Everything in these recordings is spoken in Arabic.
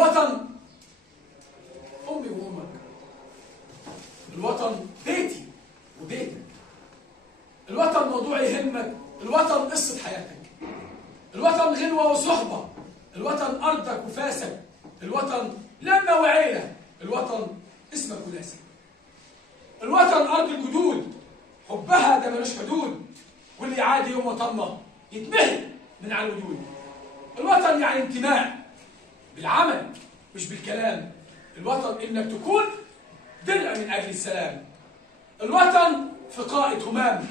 الوطن أمي وأمك، الوطن بيتي وبيتك، الوطن موضوع يهمك، الوطن قصة حياتك، الوطن غنوة وصحبة، الوطن أرضك وفاسك، الوطن لمة وعيلة، الوطن اسمك وناسك، الوطن أرض الجدود، حبها ده ملوش حدود، واللي يعادي يوم وطننا يتمحي من على الوجود. الوطن يعني انتماء بالعمل مش بالكلام، الوطن إنك تكون درع من أجل السلام، الوطن في قائد همام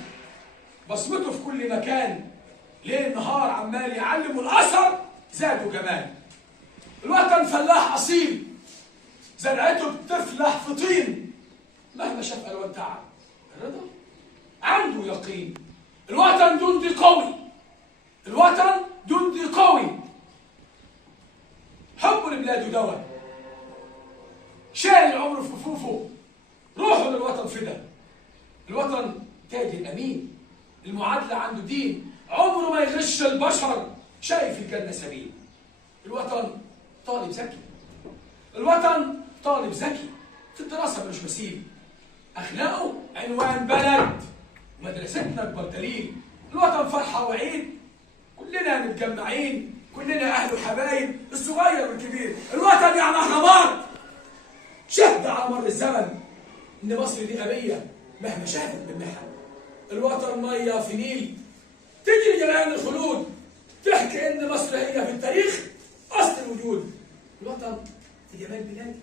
بصمته في كل مكان، ليل نهار عمال يعلم الأثر زاد وجمال. الوطن فلاح أصيل زرعته بتفلح في طين، مهما شاف ألوان تعب الرضا عنده يقين. الوطن جندي قوي، الوطن جندي قوي، حبه لبلاده دواء، شايل عمره في كفوفه، روحه للوطن فدا. الوطن تاج الأمين، المعادلة عنده دين، عمره ما يغش البشر، شايف الجنة سبيل. الوطن طالب ذكي، الوطن طالب ذكي، في الدراسة ملوش مثيل، أخلاقه عنوان بلد، مدرستنا أكبر دليل. الوطن فرحة وعيد، كلنا متجمعين، كلنا أهل وحبايب، الصغير والكبير. الوطن يعني أهرامات شهد على مر الزمن إن مصر دي أبية مهما شافت من محن. الوطن مية في نيل تجري جريان الخلود، تحكي إن مصر هي في التاريخ أصل الوجود. الوطن في جمال بلادي،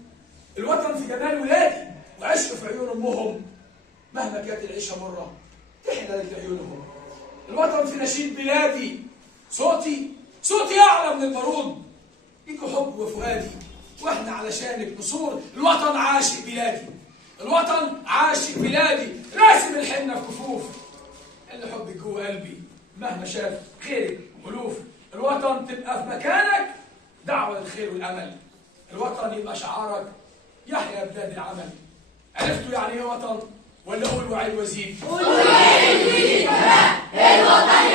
الوطن في جمال ولادي، وعشق في عيون أمهم مهما كانت العيشة مرة تحلى لعيونهم. الوطن في نشيد بلادي، صوتي أعلى من البارود، ليكوا حب وفؤادي، واحنا علشانك نصور. الوطن عاشق بلادي، الوطن عاشق بلادي، راسم الحنة في كفوف، اللي حبك جوه قلبي مهما شاف خيرك ألوف. الوطن تبقى في مكانك دعوة للخير والأمل، الوطن يبقى شعارك يحيى بلاد العمل. عرفتوا يعني ايه وطن؟ ولا أقول وعيد وزيد؟ قول وعيد وزيد، الوطن